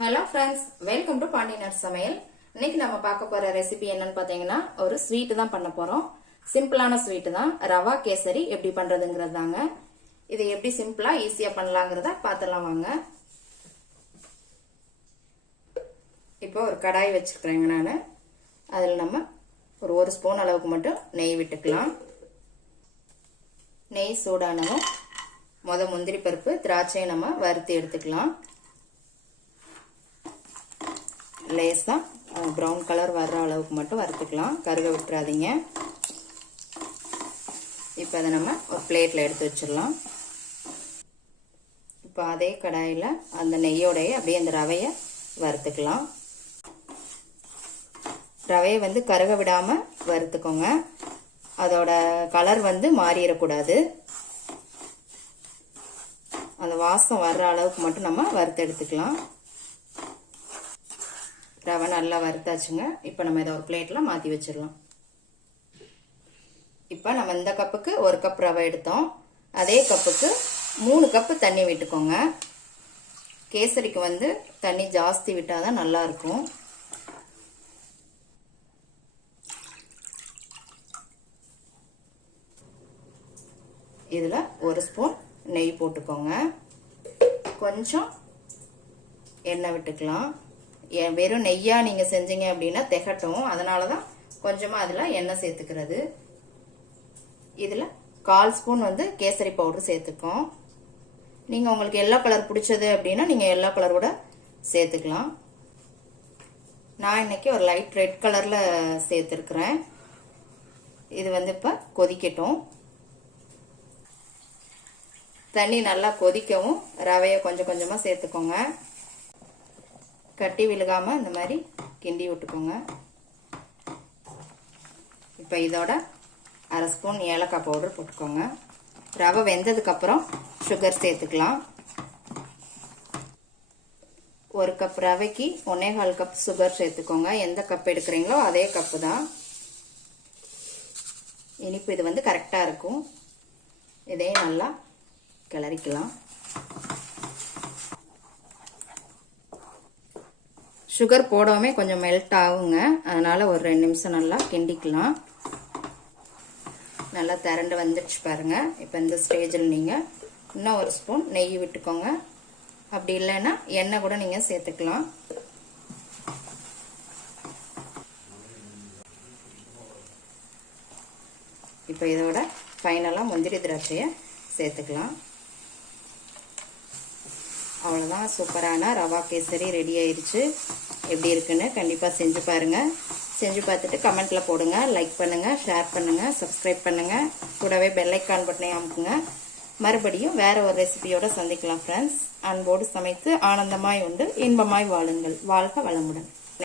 Hello friends, welcome to பாண்டியனர் சமையல். இன்னைக்கு நம்ம பார்க்க போற ரெசிபி என்னன்னு பாத்தீங்கன்னா ஒரு ஸ்வீட் தான் பண்ண போறோம். சிம்பிளான ஸ்வீட் தான். ரவா கேசரி எப்படி பண்றதுங்கிறது தாங்க. இதை எப்படி சிம்பிளா ஈஸியா பண்ணலாங்கிறத பார்த்துலாம் வாங்க. இப்போ ஒரு கடாய் வச்சிருக்கிறேங்க நான். அதில் நம்ம ஒரு ஸ்பூன் அளவுக்கு மட்டும் நெய் விட்டுக்கலாம். நெய் சூடானதும் முந்திரி பருப்பு திராட்சையை நம்ம வறுத்து எடுத்துக்கலாம். லேசா ப்ரௌன் கலர் வர்ற அளவுக்கு மட்டும் வறுத்துக்கலாம், கருக விட்டுறாதீங்க. இப்போ அதை நம்ம ஒரு பிளேட்ல எடுத்து வச்சிடலாம். இப்போ அதே கடாயில் அந்த நெய்யோடைய அப்படியே அந்த ரவையை வறுத்துக்கலாம். ரவையை வந்து கருக விடாம வறுத்துக்கோங்க. அதோட கலர் வந்து மாறிடக்கூடாது. அந்த வாசம் வர்ற அளவுக்கு மட்டும் நம்ம வறுத்து எடுத்துக்கலாம். ரவை நல்லா வறுத்தாச்சுங்க. இப்போ நம்ம இதை ஒரு பிளேட்ல மாற்றி வச்சிடலாம். இப்போ நம்ம இந்த கப்புக்கு 1 கப் ரவை எடுத்தோம். அதே கப்புக்கு 3 கப்பு தண்ணி விட்டுக்கோங்க. கேசரிக்கு வந்து தண்ணி ஜாஸ்தி விட்டாதான் நல்லா இருக்கும். இதில் 1 ஸ்பூன் நெய் போட்டுக்கோங்க. கொஞ்சம் எண்ணெய் விட்டுக்கலாம். வெறும் நெய்யா நீங்க செஞ்சீங்க அப்படின்னா திகட்டும். அதனாலதான் கொஞ்சமா அதுல எண்ணெய் சேர்த்துக்கிறது. இதுல 1/4 ஸ்பூன் வந்து கேசரி பவுடர் சேர்த்துக்கோம். நீங்க உங்களுக்கு எல்லோ கலர் பிடிச்சது அப்படின்னா நீங்க எல்லோ கலர் கூட சேர்த்துக்கலாம். நான் இன்னைக்கு ஒரு லைட் ரெட் கலர்ல சேர்த்துருக்கிறேன். இது வந்து இப்ப கொதிக்கட்டும். தண்ணி நல்லா கொதிக்கவும் ரவையை கொஞ்சம் கொஞ்சமா சேர்த்துக்கோங்க. கட்டி விழுகாம இந்த மாதிரி கிண்டி விட்டுக்கோங்க. இப்போ இதோட 1/2 ஸ்பூன் ஏலக்காய் பவுடர் போட்டுக்கோங்க. ரவை வெந்ததுக்கு அப்புறம் சுகர் சேர்த்துக்கலாம். 1 கப் ரவைக்கு 1.25 கப் சுகர் சேர்த்துக்கோங்க. எந்த கப் எடுக்கிறீங்களோ அதே கப்பு தான். இனிப்பு இது வந்து கரெக்டா இருக்கும். இதையும் நல்லா கிளறிக்கலாம். சுகர் போடவுமே கொஞ்சம் மெல்ட் ஆகுங்க. அதனால ஒரு 2 நிமிஷம் நல்லா கிண்டிக்கலாம். நல்லா திரண்டு வந்துடுச்சு பாருங்க. இப்போ இந்த ஸ்டேஜில் நீங்க இன்னும் 1 ஸ்பூன் நெய் விட்டுக்கோங்க. அப்படி இல்லைன்னா எண்ணெய் கூட நீங்க சேர்த்துக்கலாம். இப்போ இதோட ஃபைனலா முந்திரி திராட்சையை சேர்த்துக்கலாம். அவ்வளோதான், சூப்பரான ரவா கேசரி ரெடி ஆயிடுச்சு. எப்படி இருக்குன்னு கண்டிப்பாக செஞ்சு பாருங்க. செஞ்சு பார்த்துட்டு கமெண்ட்ல போடுங்க. லைக் பண்ணுங்க, ஷேர் பண்ணுங்க, சப்ஸ்கிரைப் பண்ணுங்க. கூடவே பெல் ஐக்கான் பட்டனை அமுக்குங்க. மறுபடியும் வேற ஒரு ரெசிபியோட சந்திக்கலாம் ஃப்ரெண்ட்ஸ். அன்போடு சமைத்து ஆனந்தமாய் உண்டு இன்பமாய் வாழுங்கள். வாழ்க வளமுடன்.